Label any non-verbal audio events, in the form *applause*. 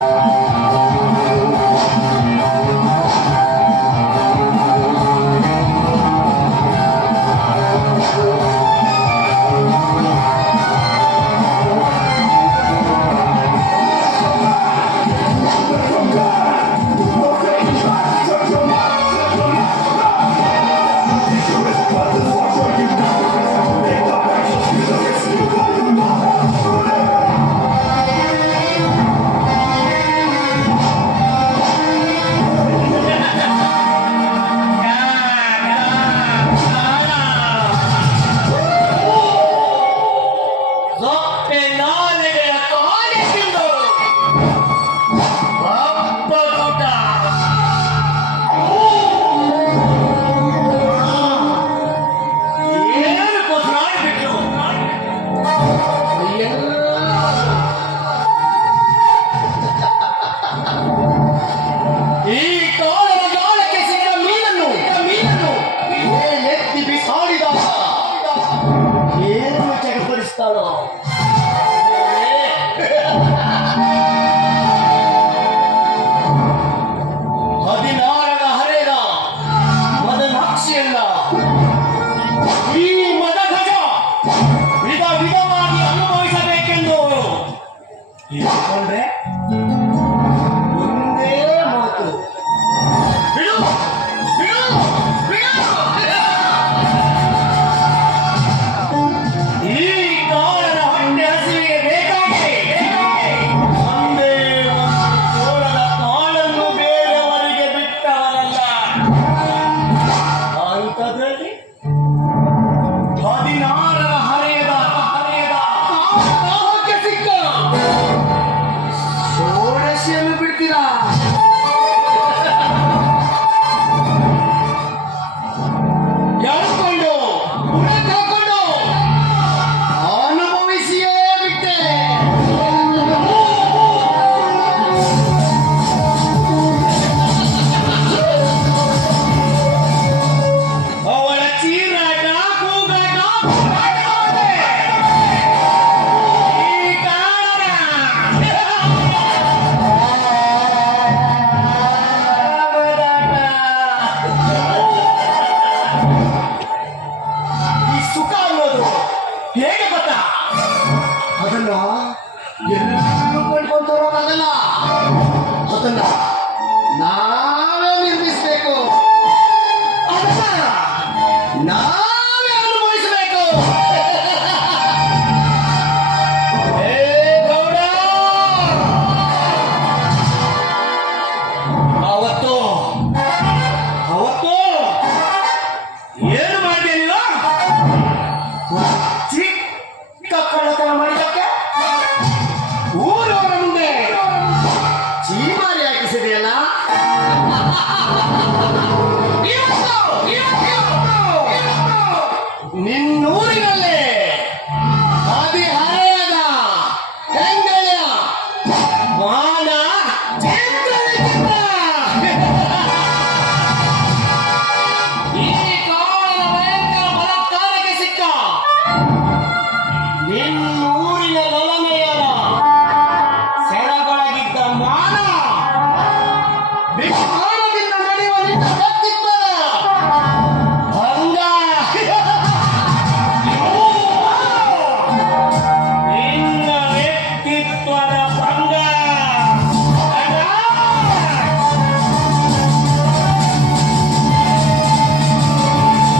Oh. 네 물자가 버리스다로. 어디 나와라가 하래가 뭐든 확실라 이 마다가자! 위다 위다 마디 안노 보이사 뵙겠노? 이걸래? Yeah. *laughs*